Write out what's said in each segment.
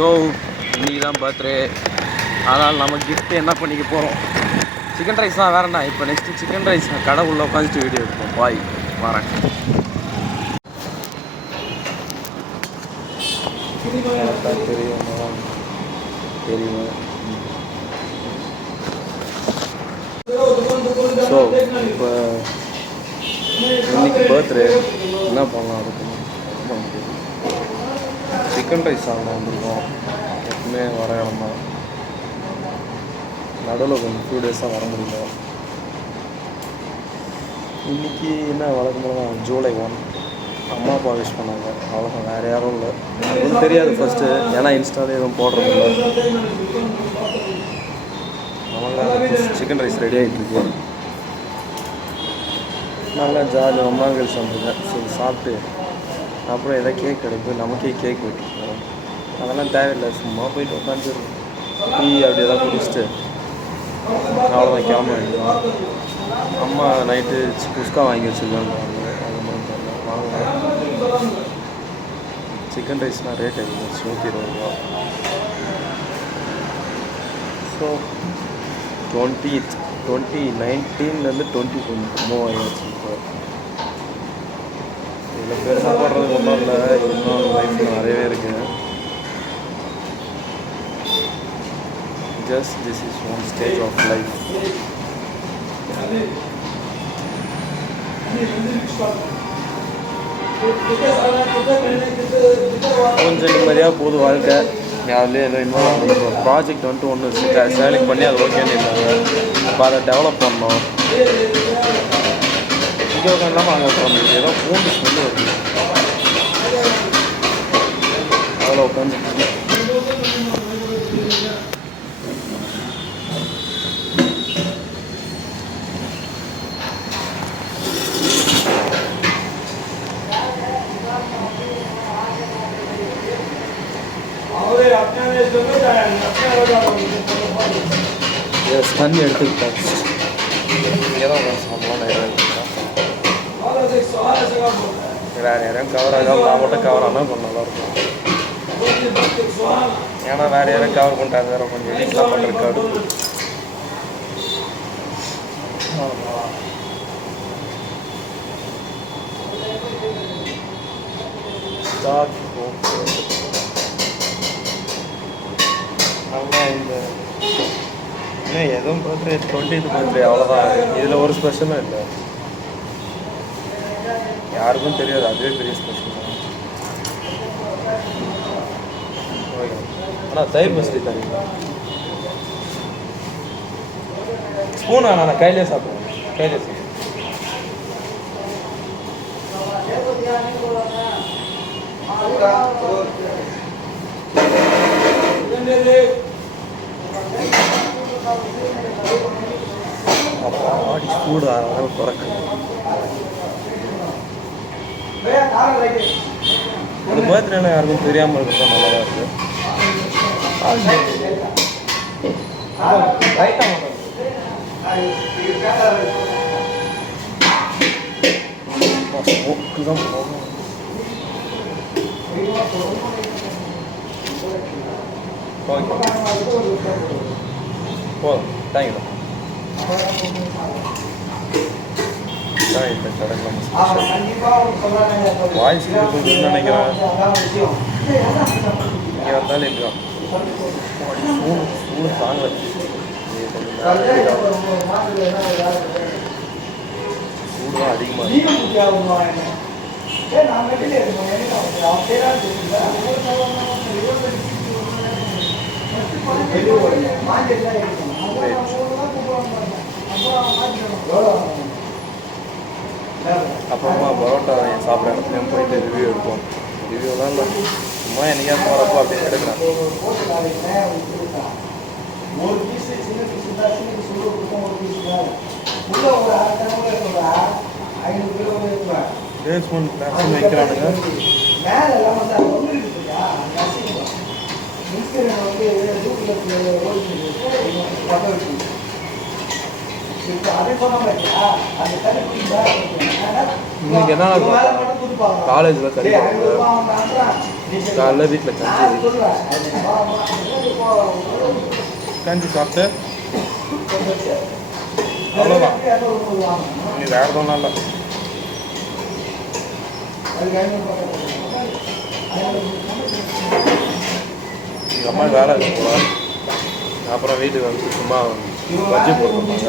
So இன்றைக்கி தான் birthday. அதனால் நம்ம கிஃப்ட் என்ன பண்ணிக்க போகிறோம்? சிக்கன் ரைஸ் தான், வேறண்ணா. இப்போ நெக்ஸ்ட்டு சிக்கன் ரைஸ் கடை உள்ள உட்காந்துட்டு வீடியோ எடுப்போம். பாய், வரேன். தெரியுமா? ஸோ இப்போ இன்னைக்கு பர்த்டே என்ன பண்ணலாம்? அதுக்கு சிக்கன் ரைஸ் சாப்பிட வந்திருக்கோம். எப்பவுமே வர இடம் தான். நடுவில் கொஞ்சம் 2 டேஸாக வர முடியல. இன்றைக்கி என்ன வழக்கமாக தான் ஜூலை 1 அம்மா அப்பா விஷ் பண்ணாங்க. அவ்வளோதான், வேறு யாரும் இல்லை. ஒன்றும் தெரியாது ஃபஸ்ட்டு, ஏன்னா இன்ஸ்டாலே எதுவும் போடுறதில்ல. அவங்க சிக்கன் ரைஸ் ரெடி ஆகிட்டுருக்கு. நல்லா ஜாலி ரொம்ப நாள் கழிச்சு வந்துருக்கேன். சரி சாப்பிட்டு அப்புறம் எதாவது கேக் கிடைக்கும், நமக்கே கேக் வெட்டிருக்கோம். அதெல்லாம் தேவையில்லை, சும்மா போயிட்டு உட்காந்து டீ அப்படி எதாவது குடிச்சிட்டு அவ்வளோதான், கிளம்ப வேண்டியதான். அம்மா நைட்டு குஸ்கா வாங்கி வச்சுருக்காங்க. அது மாதிரி தெரியல, வாங்க. சிக்கன் ரைஸ்னால் ரேட் அதிகம், 120 ரூபா. ஸோ 2019 20 மூவ் ஆகிடுச்சு. இப்போ இதில் பெருசாக போடுறதுக்கு ஒன்றும் இல்லை, இன்னும் லைஃப்பில் நிறையவே இருக்குது. Just this is one stage of life. கொஞ்சம் நிம்மதியாக போகுது வாழ்க்கை. அதுலேயே ஏதோ இன்னும் ப்ராஜெக்ட் வந்துட்டு ஒன்று சேலிங் பண்ணி அது ஓகேன்னு இருந்தாங்க. இப்போ அதை டெவலப் பண்ணோம். இங்கே உட்காந்துலாமல் அங்கே உட்காந்து ஏதோ பூண்டு ஸ்மெல்லு வருது. அதில் உட்காந்து தண்ணி எடுத்துக்கிட்டேன். இங்கே தான் சாப்பிடலாம். வேறு யாரையும் கவர் ஆகாமல் நான் மட்டும் கவர் ஆனால் கொஞ்சம் நல்லாயிருக்கும். ஏன்னா வேறு யாரையும் கவர் பண்ணிட்டாங்க, வேறு கொஞ்சம் எடிட்லாம் பண்ணிருக்காரு. நல்லா இந்த இன்னும் எதுவும் பர்த்டே 20th பர்த்டே அவ்வளோதான். இதில் ஒரு ஸ்பெஷலும் இல்லை, யாருக்கும் தெரியாது. அதுவே பெரிய ஸ்பெஷல் தான். ஓகே, ஆனால் தயிர் பஸ்தி தரீங்களா? ஸ்பூனா? நான் கையிலே சாப்பிடுவேன், கையிலே சாப்பிடுவேன். ஆடி சூடு அதனால பிறக்கு. இந்த பர்த்டேனா யாருக்கும் தெரியாமல் இருக்கிறது நல்லா தான் இருக்குது. ஸ்மோக்கு தான் போகும். போதும், தேங்க்யூ. தான் இந்த கடையில் நம்ம வாய்ஸ் இருக்குன்னு நினைக்கிறேன். இங்கே வந்தாலும் இருக்கான் சூடு தாங்கலை. சூடு தான் அதிகமாக அப்புறமா பரோட்டா சாப்பிட்ற இடத்துலையும் போயிட்டு ரிவ்யூ எடுப்போம். ரிவ்யூலாம் இல்லை, சும்மா என்னைக்காவது போகிறப்போ அப்படின்னு எடுக்கிறேன். பேஸ்மெண்ட் கிளாஸ் வைக்கிறானுங்க. இன்னைக்கு என்ன காலேஜில் கிடைக்கும் காலைல வீட்டில் கஞ்சி சாப்பிட்டு அவ்வளோதான். நீ வேறு எதுவும் இல்லை. எங்கள் அம்மா வேலை இருக்கு போல. அப்புறம் வீட்டுக்கு வந்து சும்மா வச்சு போட்டுருப்பாங்க.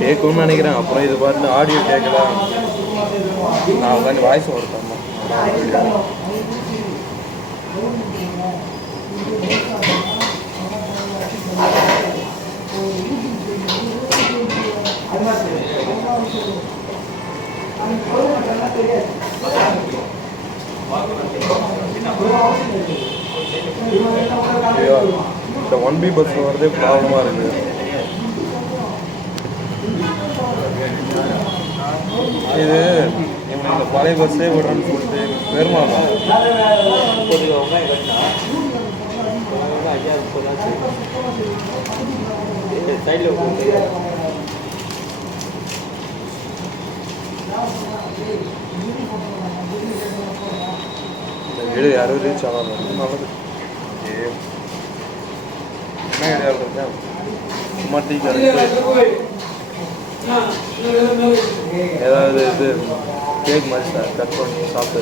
கேட்கணும்னு நினைக்கிறேன். அப்புறம் இது பாட்டு ஆடியோ கேட்கலாம். நான் உட்காந்து வாய்ஸ் ஓடுறேன். இந்த 1B பஸ்ஸில் வரதே ப்ராப்ளமாக இருக்குது. இது இவங்க இந்த பழைய பஸ்ஸே விடுறேன்னு சொல்லிட்டு பெருமாள் சைடில் இந்த வீடு யாரும் ரீச் ஆகாது. நல்லது. என்ன கிடையாது இருக்கேன். சும்மா டீ கிடையாது. ஏதாவது இது கேக் மாதிரி கட் பண்ணி சாப்பிட்டு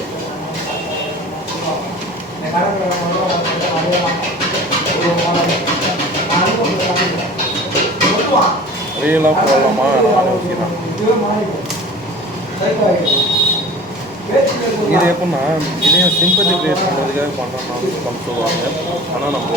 ரீலாக போடலாமா நான் யோசிக்கிறேன். இது எப்படின்னா இதையும் சிம்பத்தி கிரியேட் பண்ணுறதுக்காக பண்ணுறோம் சொல்லுவாங்க. ஆனால் நம்ம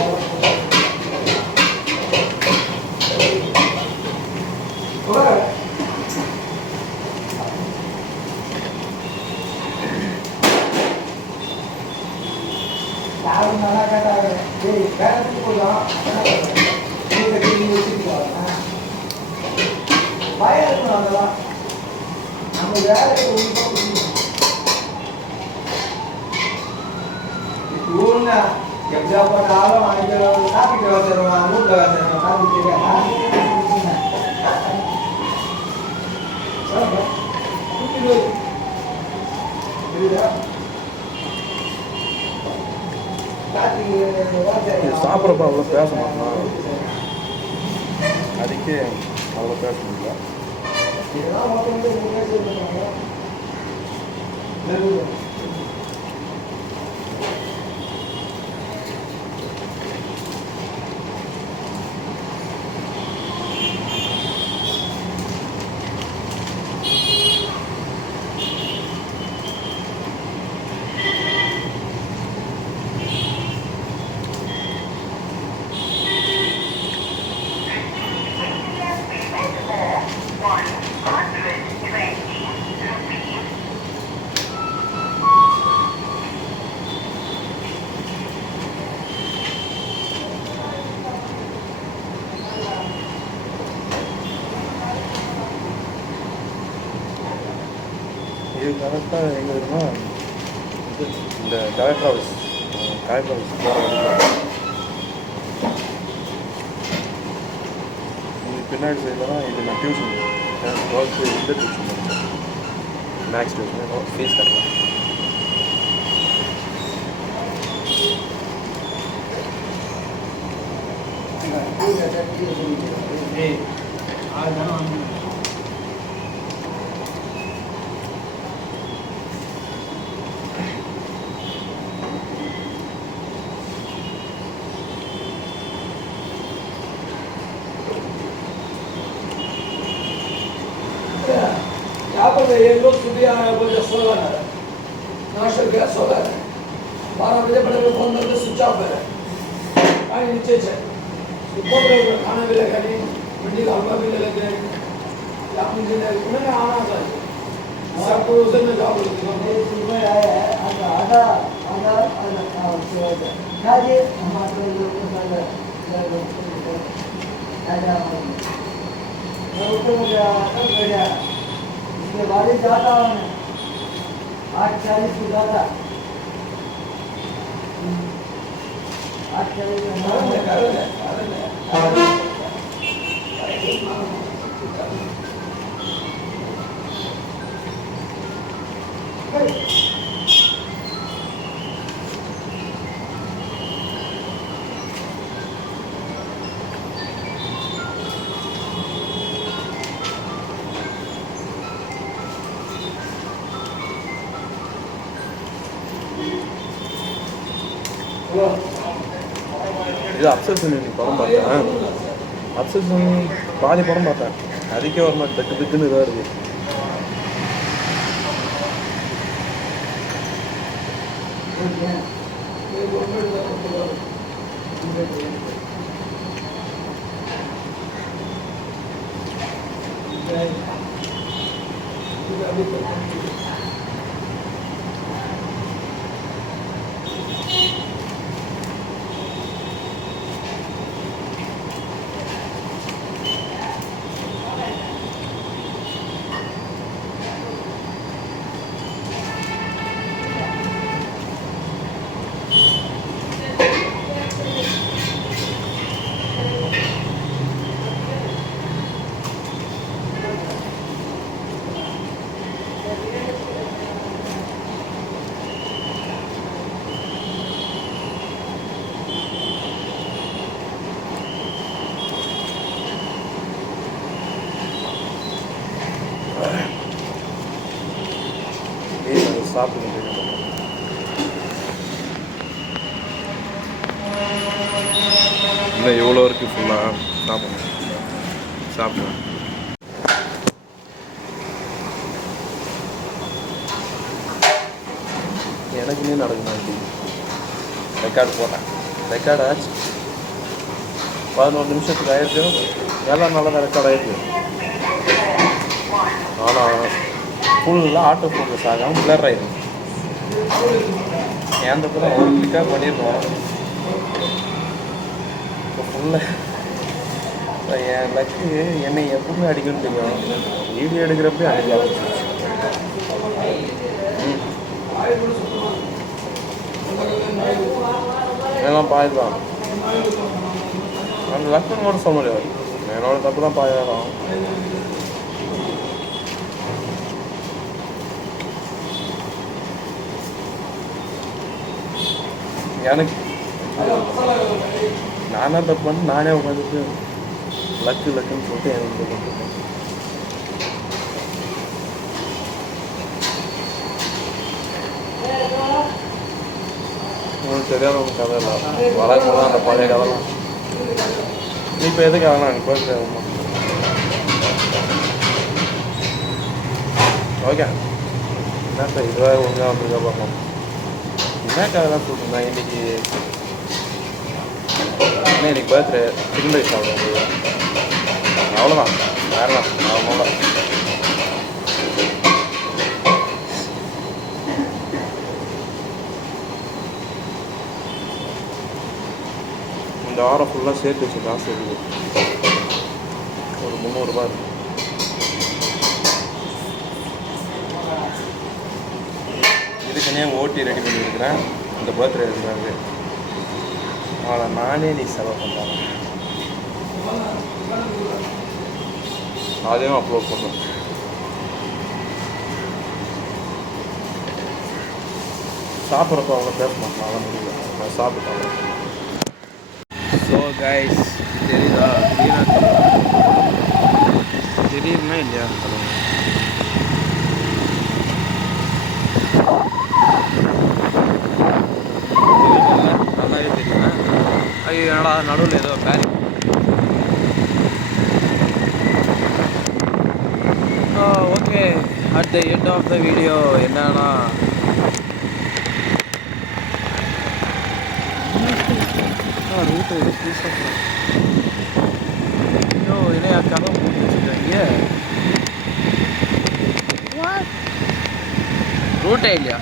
சாப்பிட்றப்ப அவ்வளோ பேச மாட்டோம். அதுக்கே அவ்வளோ பேச முடியல. இது கரெக்டாக எங்கே இருக்குன்னா இந்த கலெக்டர் ஆஃபீஸ் இது பின்னாடி சைடில் தான். இது நான் டியூஷன் 12th இந்த டியூஷன் மேக்ஸ் டியூஷன் ஃபீஸ் கட்டலாம். ये लोग सुबह बोले 16 है नाश्ता किया 16 है 12 बजे बड़े फोन करके स्विच ऑफ है आई नीचे से ऊपर खाना भी लगा नहीं मंडी का हलवा भी लगा नहीं अपनी जिंदगी उन्होंने आना चाहिए सबको उस दिन जाओ सुबह आया है आधा खाजे हमारे लोग इसके बाद ही जाता हूँ 8:40 को जाता 8:40 இது அப்சர்ஷன் இன்னைக்கு படம் பார்த்தேன். அப்சர்ஷன் பாதி படம் பார்த்தேன். அதுக்கே ஒரு மாதிரி தட்டு தட்டுன்னு இதாக இருக்குது. சாப்பிட்டு இன்னும் எவ்வளோ இருக்குது ஃபுல்லாக சாப்பிடணும். சாப்பிடுவேன். எனக்குன்னே நடக்கணும். அப்படி ரெக்கார்டு போட்டேன். ரெக்கார்டு ஆச்சு 11 நிமிஷத்துக்கு ஆயிருக்கு. எல்லாம் நல்லா தான் ரெக்கார்ட் ஆயிருக்கு. ஆனால் ஃபுல்லாக ஆட்டோ ஃபோக்கஸ் ஆகாமல் பிளர் ஆயிடும். ஏன் கூட ஒரு கிளிக்காக பண்ணியிருக்கோம். இப்போ ஃபுல்லாக என் லக்கு என்னை எப்பவுமே அடிக்கணும்னு தெரியும். வீடியோ எடுக்கிறப்பே அடிக்க ஆரம்பிச்சிருச்சு. எல்லாம் பாய் தான். அந்த லக்குன்னு கூட சொல்ல முடியாது. என்னோட தப்பு தான் பாய் வரும். எனக்கு நானாக தப்பு பண்ணி நானே உட்காந்துட்டு லக்குன்னு சொல்லிட்டு எனக்கு பண்ணிருக்கேன். உங்களுக்கு தெரியாத உங்க கதை இல்லை. வளர்க்கும் தான் அந்த பழைய கதைலாம். நீ இப்போ எதுக்கு ஆகலாம் எனக்கு போயிருக்கேன். ஓகே என்ன சார் இதுவாக ஒழுங்காக வந்துருக்கா பார்ப்போம். என்ன கதை தான் சொல்லிருந்தேன். இன்னைக்கு பர்த்டே சிக்கன் ரைஸ் சாப்பிடுவோம். அவ்வளோதான், வேறலாம் அவ்வளோ. இந்த வாரம் ஃபுல்லாக சேர்த்து வச்சு காசு இருக்குது. ஒரு 300 ரூபா இருக்குது. இதுக்குன்னே ஓட்டி ரெடி பண்ணியிருக்கிறேன். இந்த பர்த்டே இருக்கிறாங்க. அவளை நானே நீ செலவு பண்ணுறாங்க. அதையும் அப்லோட் பண்ணுறேன். சாப்பிட்றப்ப அவங்க பேச மாட்டேன். அதான் முடியல. நான் சாப்பிட்டாங்க. ஸோ கைஸ் தெரியுதா? திடீர்னா இல்லையா? நல்லாவே தெரியுங்க. ஐயோ என்னடா நடுவில் ஏதோ பேரி. Okay at the end of the video என்னன்னா ரூட்டு ஐயோ இணையா கதை முடிச்சுருக்காங்க. ரூட்டே இல்லையா?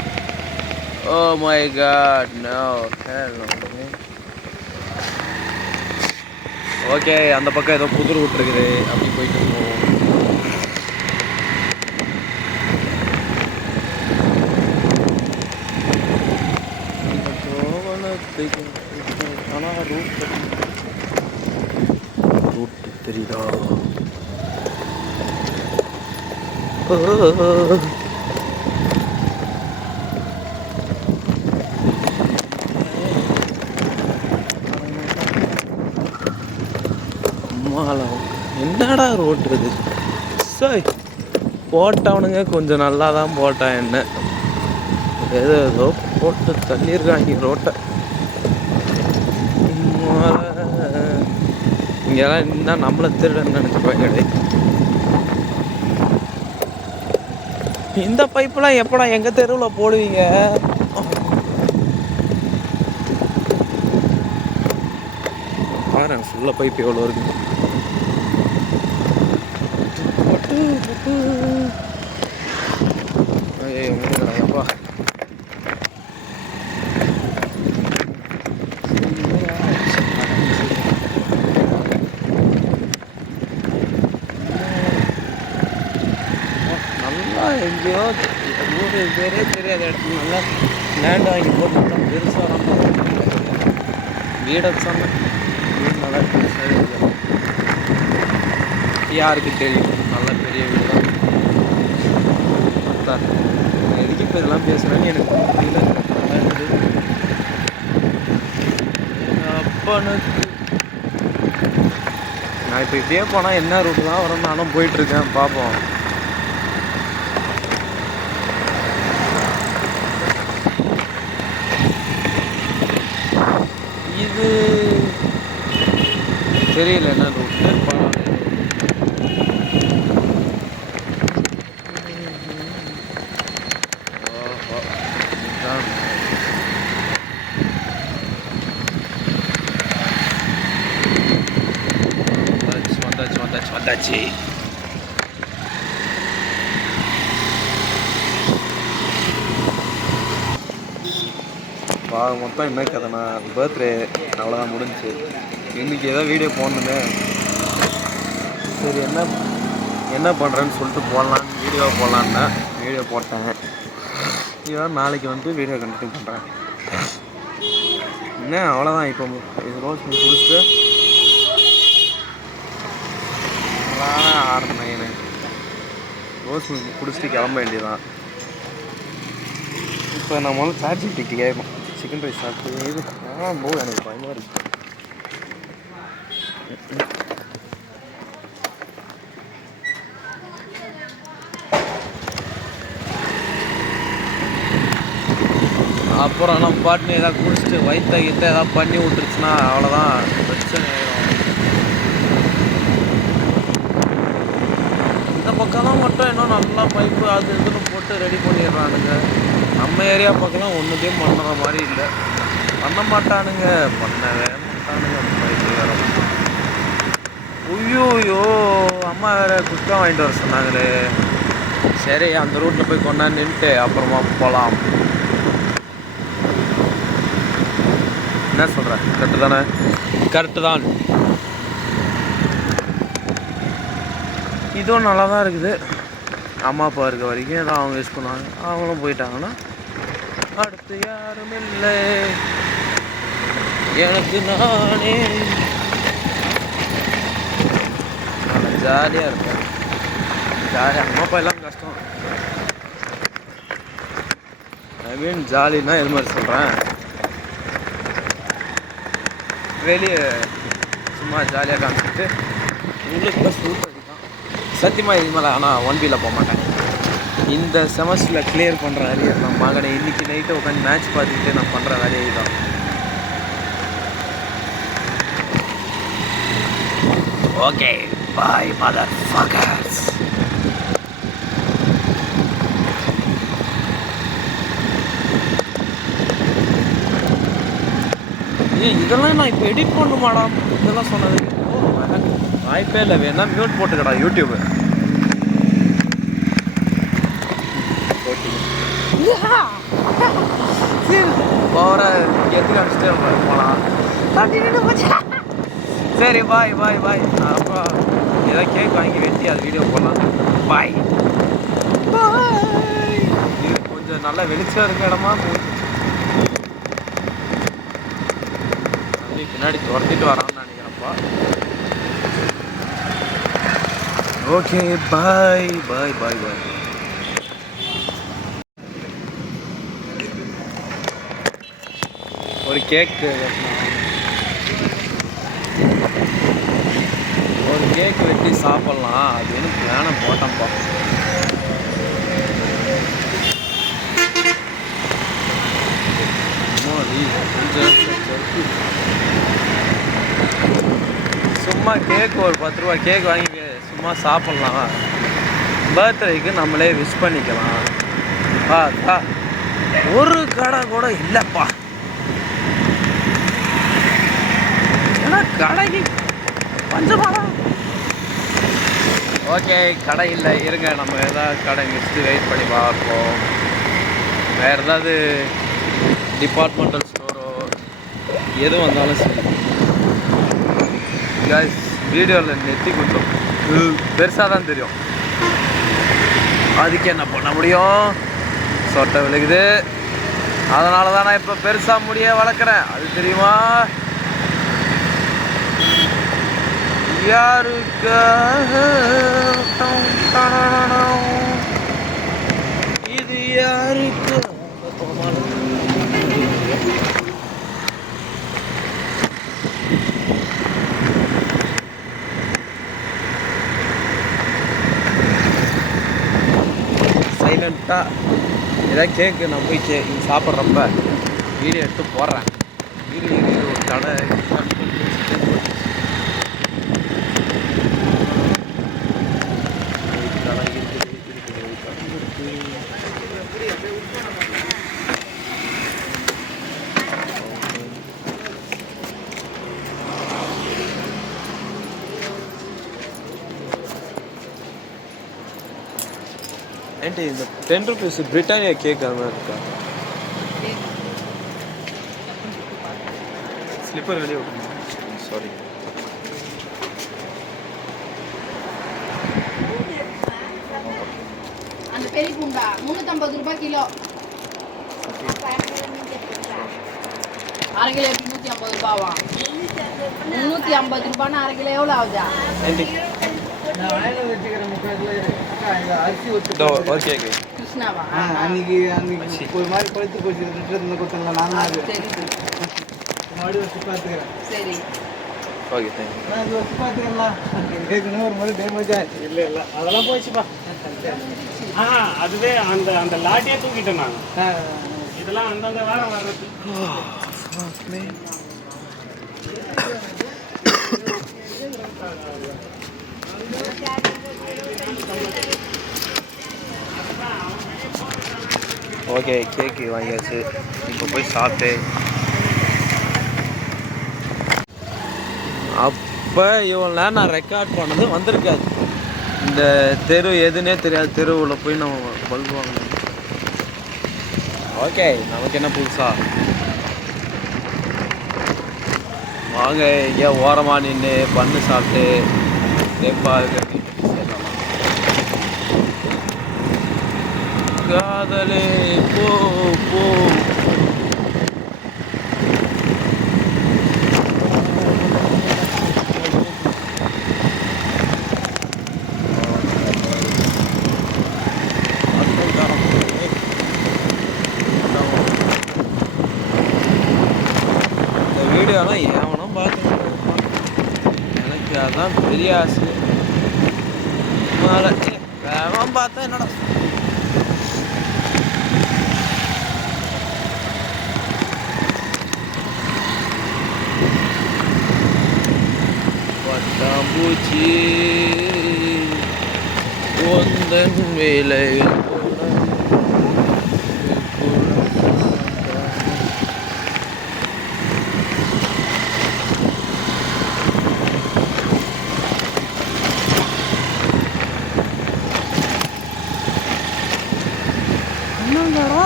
Oh my god no. Okay அந்த பக்கம் ஏதோ புது ரூட் இருக்குது. அப்படி போயிட்டு இருக்கோம். ஆனால் ரூட் தெரியுதா? என்னடா ரோட்டு இது? சாய் போட்டவனுங்க கொஞ்சம் நல்லா தான் போட்டான். என்ன ஏதோ போட்டு தள்ளியிருக்காங்க ரோட்டை. இங்கெல்லாம் இருந்தால் நம்மளை திருடன்னு நினச்சிப்பாங்க. இந்த பைப்பெலாம் எப்படா எங்கள் தெருவில் போடுவீங்க? பாரு ஃபுல்லாக பைப் எவ்வளோ இருக்குது. ஐயப்பா நல்லா எங்கேயோ ஊர் பேரே தெரியாத இடத்துல நல்லா லேண்ட் வாங்கி போட்டு பெருசாக வீடை சொன்னேன். வீடு நல்லா பெருசாக யாருக்கு தெரியும், நல்லா பெரிய வீடு தான். எதுக்கு இப்போ இதெல்லாம் பேசுகிறேன்னு எனக்கு புரியல. அப்பனுக்கு நான் இப்போ இப்படியே போனால் என்ன ரூட்டு தான் வரும், நானும் போயிட்டுருக்கேன். பார்ப்போம். இது தெரியல என்ன ரூட்டு. வந்தாச்சு. மொத்தம் என்ன கதைனா, பர்த்டே அவ்வளோதான் முடிஞ்சிச்சு. இன்றைக்கி ஏதோ வீடியோ போடணுமே, சரி என்ன பண்ணுறேன்னு சொல்லிட்டு போடலான்னு வீடியோ போடலான்னா வீடியோ போட்டேன். இதான் நாளைக்கு வந்து வீடியோ கண்டினியூ பண்ணுறேன். என்ன அவ்வளோதான். இப்போ இது ரோஸ் மில்க் குடிச்சிட்டு 6-9 ரோஸ் மில்க் குடிச்சிட்டு கிளம்ப வேண்டியதான். இப்போ நான் முதல்ல சார்ஜிங் டிக்கி கேட்கும். சிக்கன் ரைஸ் சாப்பிட்டு இது போது எனக்கு பயமாக இருக்குது. அப்புறம் நம்ம பாட்டுன்னு எதாவது குடிச்சிட்டு வயிற்ற கிட்ட எதாவது பண்ணி விட்டுருச்சுன்னா அவ்வளோதான், பிரச்சனை ஆயிடும். இந்த பக்கம்லாம் மட்டும் இன்னும் நல்லா பைப்பு அது இதுன்னு போட்டு ரெடி பண்ணிடுறானுங்க. நம்ம ஏரியா பக்கம்லாம் ஒன்றுத்தையும் பண்ணுற மாதிரி இல்லை. பண்ண மாட்டானுங்க. பைப்பு வேறு. ஐயோ அம்மா வேறு குஸ்கா வாங்கிட்டு வர சொன்னாங்களே. சரி அந்த ரூட்டில் போய் கொண்டாந்து நின்றுட்டு அப்புறமா போகலாம். என்ன சொல்கிறேன், கரெக்டு தானே? கரெக்டு தான். இதுவும் நல்லா தான் இருக்குது. அம்மா அப்பா இருக்க வரைக்கும் ஏதோ அவங்க யூஸ் பண்ணுவாங்க. அவங்களும் போயிட்டாங்கன்னா அடுத்து யாரும் இல்லை எனக்கு நானே. நல்லா ஜாலியாக இருப்பேன். ஜாலியாக அம்மா அப்பா எல்லாம் கஷ்டம். ஐ மீன் ஜாலின்னா எது மாதிரி சொல்கிறேன், வெளியே சும்மா ஜாலியாக காமிச்சிட்டு உங்களுக்கு சூப்பர் தான் சத்தியமாக. இது மேலே ஆனால் 1Bயில் போக மாட்டேன். இந்த செமஸ்டரில் கிளியர் பண்ணுற அரியர் நான் மகனை இன்றைக்கி நைட்டை உட்காந்து மேட்ச் பார்த்துக்கிட்டு நான் பண்ணுற வேலையை தான். Okay bye mother fuckers. இதெல்லாம் நான் இப்போ எடிட் பண்ணுமாடா இதெல்லாம் சொன்னது வாய்ப்பே இல்லை. வேணா மியூட் போட்டுக்கடா யூடியூப். போகிற எதுக்கு அடிச்சுட்டே போகலாம். சரி பாய் பாய் பாய். அப்புறம் ஏதோ கேக் வாங்கி வெட்டி அது வீடியோ போடலாம். பாய் பாய். இது கொஞ்சம் நல்லா வெளிச்சம் இருக்க இடமா பின்னாடி துரத்திட்டு வரான்னு நினைக்கிறப்பா. ஓகே பாய் பாய் பாய் பாய். ஒரு கேக் வெட்டி சாப்பிட்லாம். அது எனக்கு வேணாம் போட்டேன்ப்பா. கொஞ்சம் சும்மா சும்மா கேக் ஒரு 10 ரூபா கேக் வாங்கி சும்மா சாப்பிட்லாம். பர்த்டேக்கு நம்மளே விஷ் பண்ணிக்கலாம். பார்த்தா ஒரு கடை கூட இல்லைப்பா. ஏன்னா கடைக்கு பஞ்சமாடா. ஓகே, கடை இல்லை, இருங்க நம்ம ஏதாவது கடை நெக்ஸ்ட்டு வெயிட் பண்ணி பார்ப்போம். வேறு ஏதாவது டிபார்ட்மெண்டல் ஸ்டோரோ எது வந்தாலும் சரி. கைஸ், வீடியோவில் நெத்தி கொஞ்சம் பெருசாக தான் தெரியும். அதுக்கு என்ன பண்ண முடியும்? சொட்டை விழுகுது. அதனால தான் நான் இப்போ பெருசாக முடிய வளர்க்குறேன். அது தெரியுமா? யாருக்காக இது யாருக்கு? சைலண்ட்டாக ஏதாவது கேக்கு நான் போய் சாப்பிட்றப்ப வீடியோ எடுத்து போடுறேன். வீடியோ ஒரு கடை ఏంటి இந்த 10 రూపీస్ பிரிட்டானியா கேக் அது மாதிரி இருக்கா? ஸ்லிப்பர் வெளியே விட்டுருங்க. சாரி. அந்த பெரிய பூண்டா 350 ரூபாய் கிலோ. அரை கிலோ 150 ரூபாவா? 350 ரூபாய்னா அரை கிலோ எவ்வளோ ஆகுதா? ఏంటి? ஓகே கிருஷ்ணாவா? அன்னைக்கு ஒரு மாதிரி பழுத்து போச்சு. ரிட்டர்ன் கொடுத்தல நான் தான் மறுபடியும் வச்சு பார்த்துக்கிறேன். சரி, ஓகே, தேங்க்யூ. நான் இது வச்சு பார்த்துக்கலாம். ஏற்கனவே ஒரு மாதிரி டேமேஜ் ஆச்சு. இல்லை அதெல்லாம் போயிடுச்சுப்பா. அதுவே அந்த லாட்டியே தூக்கிட்டேன் நான். இதெல்லாம் அந்தந்த வாரம் வர்றது. ஓகே, கேக்கு வாங்கியாச்சு. இப்போ போய் சாப்பிட்டு அப்போ இவ்வளோ நேரம் நான் ரெக்கார்ட் பண்ணது வந்திருக்காது. இந்த தெரு எதுன்னே தெரியாது. தெருவில் போய் நம்ம பல்பு வாங்கணும். ஓகே, நமக்கு என்ன புதுசா? வாங்க எங்கேயா ஓரமாக நின்று பண்ணு சாப்பிட்டு சேஃபாக காதலே போ போ. இந்த வீடியோலாம் ஏவனும் பார்க்க எனக்கு அதான் பெரிய ஆசை. வேகமாக பார்த்தா என்னடா பட்டாம்பூச்சி ஒந்தன் வேலை என்னங்கடா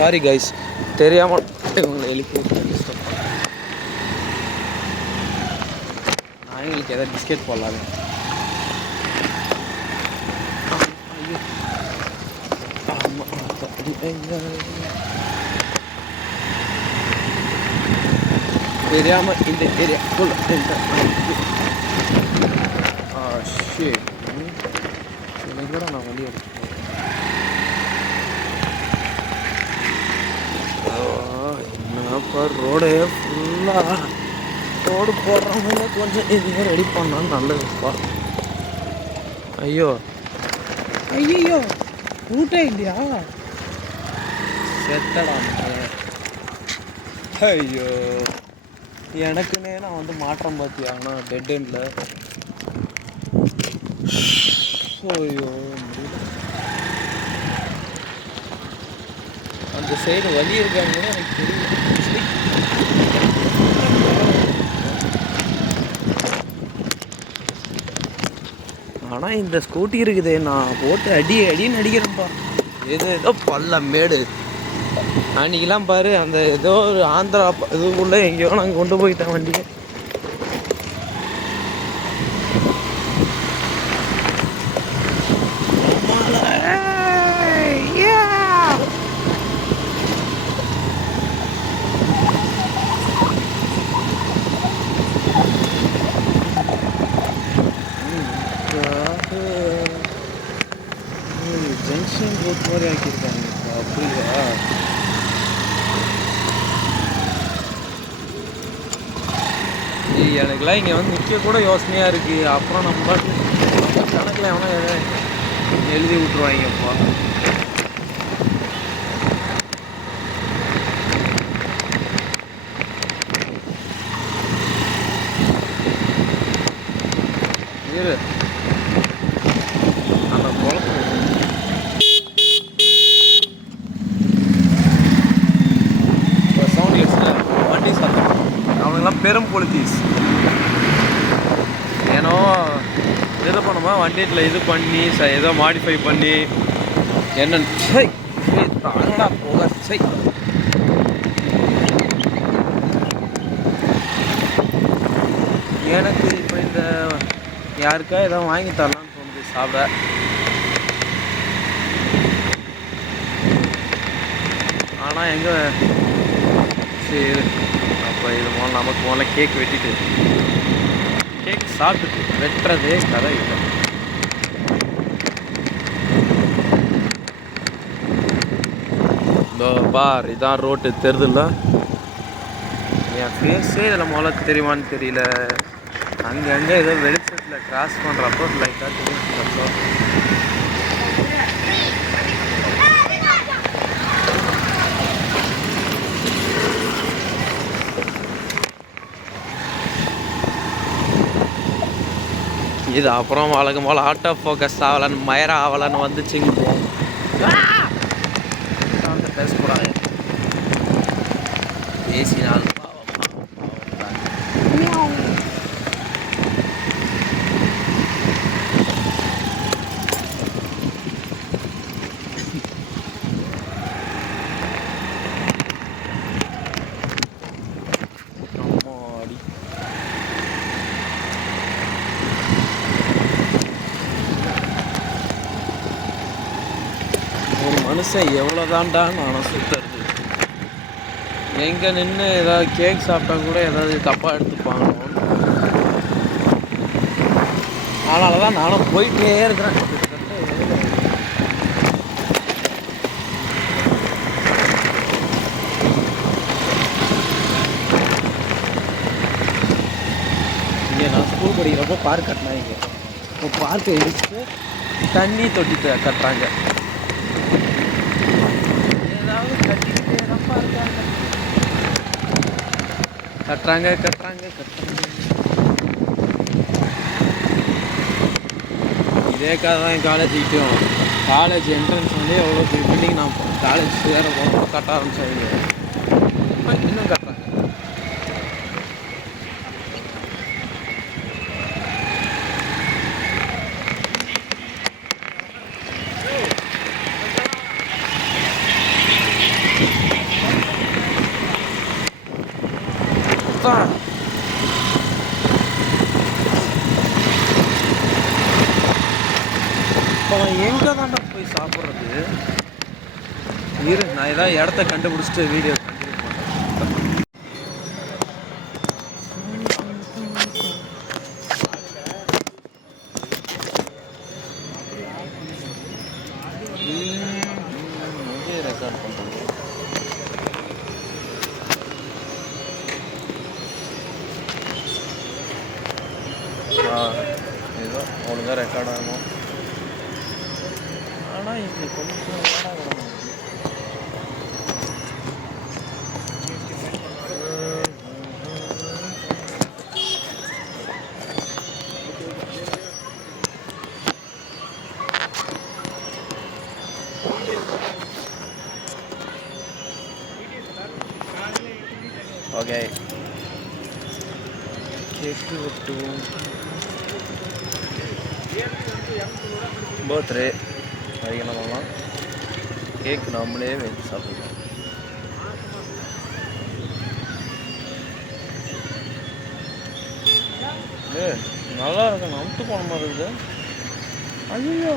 சாரி கைஸ், தெரியாமல் உங்களை எழுப்பி நாய்களுக்கு ஏதாவது பிஸ்கெட் போடலாமே. தெரியாம இந்த ஏரியா ஃபுல் கூட நான் வண்டி எடுத்துட்டேன். என்னப்பா ரோடே ஃபுல்லா ரோடு போடுறவங்க கொஞ்சம் எதுவும் ரெடி பண்ணாலும் நல்லதுப்பா. ஐயோ ஐயோ ரூட்டே இல்லையா? செத்தடா. ஐயோ எனக்குன்னே நான் வந்து மாற்றம் பார்த்தியா ஆனால் டெட் எண்டில். ஐயோ முடியல. அந்த சைடு வழி இருக்காங்க கூட எனக்கு தெரியல. ஆனால் இந்த ஸ்கூட்டி இருக்குதே, நான் போட்டு அடின்னு அடிக்கிறேன்ப்பா. ஏதோ பல்ல மேடு அன்றைக்கெலாம் பாரு, அந்த ஏதோ ஒரு ஆந்திரா இதுக்குள்ளே எங்கேயோ நாங்கள் கொண்டு போயிட்டேன் வண்டியை. ஜங்ஷன் ரோட் மாதிரி ஆக்கியிருக்காங்க. அப்படியா? எனக்குலாம் இங்கே வந்து நிற்க கூட யோசனையாக இருக்குது. அப்புறம் நம்ம கணக்கில் எவனா எழுதி விட்ருவாங்கப்பா. இரு அந்த குழப்பம் இப்போ சவுண்ட் கேட்ஸில் வண்டி சத்தம். அவனுங்கெல்லாம் பெரும் பொலித்தீஸ். ஏன்னோ இது பண்ணுமா வண்டியில் இது பண்ணி ஏதோ மாடிஃபை பண்ணி என்னன்னு தாங்கடா போக. எனக்கு இப்போ இந்த யாருக்கா ஏதோ வாங்கி தரலான்னு தோணுது சாப்பிட. ஆனால் எங்கே சரி அப்போ இது நமக்கு முதல்ல கேக் வெட்டிட்டு கேக் சாப்பிட்டுட்டு வெட்டுறதே கதை இல்லை. இதோ பார், இதான் ரோட்டு தெரியுதுல்ல. என் ஃபேஸே இதில் முதல்ல தெரியுமான்னு தெரியல. அங்கங்கே ஏதோ வெளிச்சத்தில் கிராஸ் பண்ணுறப்போ லைட்டாக தெரியும். இது அப்புறம் வழக்கம் போல் ஆட்டோ ஃபோக்கஸ் ஆகலன்னு மயரா ஆகலன்னு வந்துச்சுங்க. பேசக்கூடாது பேசினால் மனுஷன் எவ்வளோதான்டா நானும் சுற்றுறது. எங்கே நின்று ஏதாவது கேக் சாப்பிட்டா கூட ஏதாவது தப்பாக எடுத்துப்பாங்க. அதனால தான் நானும் போயிட்டே இருக்கிறேன். இங்கே நான் ஸ்கூல் படிக்கிறப்போ பார்க் கட்டினாங்க. இப்போ பார்க்கை இடிச்சுட்டு தண்ணி தொட்டி கட்டுறாங்க. கட்டுறாங்க. இதே கதை தான் என் காலேஜுக்கிட்டும். காலேஜ் என்ட்ரன்ஸ் வந்து எவ்வளோ பில்டிங் நான் காலேஜ் சேர போகிறப்போ கட்ட ஆரம்பிச்சாங்க. இப்போ இன்னும் கட்டுறாங்க. இப்போ எங்கே தாண்டா போய் சாப்பிட்றது? இரு, நான் ஏதாவது இடத்த கண்டுபிடிச்சிட்டு வீடியோ கண்டினியூ பண்ணுறேன். ரெக்கார்ட் பண்ணுறேன். ஒழுங்காக ரெக்கார்ட் ஆகும். ஆனால் இது கொஞ்சம் வேடாக ஓகே கேக்கு வெட்டுவோம். பர்த்டே அதுக்கு என்ன பண்ணலாம், கேக் நம்மளே வச்சு சாப்பிடலாம். நல்லா இருக்கு, நமுத்து போன மாதிரி இருக்குது. ஐயோ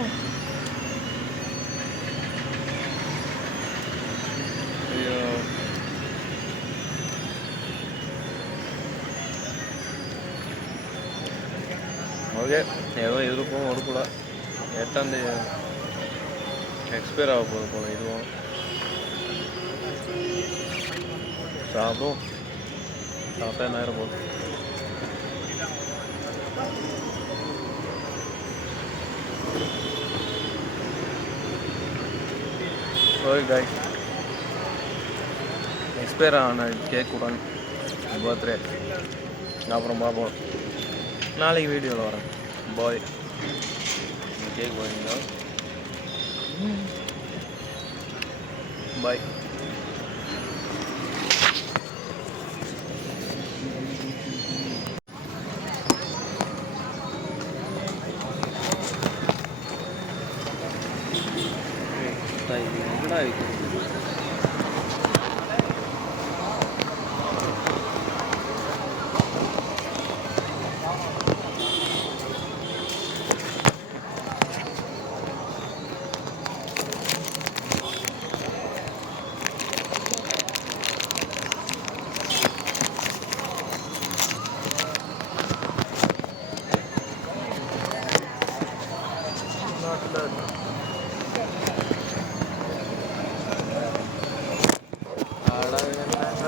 ஐயோ ஓகே ஏதோ இருக்கும் ஒருக்குள்ள 8ஆம் தேதி எக்ஸ்பயர் ஆக போகுது போல. இதுவும் சாப்பிடும், சாப்பிட்டா என்ன ஆயிரம் போகுது. ஓகே காய்ஸ், எக்ஸ்பயர் ஆன கேக் உடன் பர்த்டே அப்புறம் பார்ப்போம். நாளைக்கு வீடியோவில் வரேன். பாய். கேக் போகிறீங்களா? பாய். எங்கடா வைக்கிறது?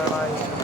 Not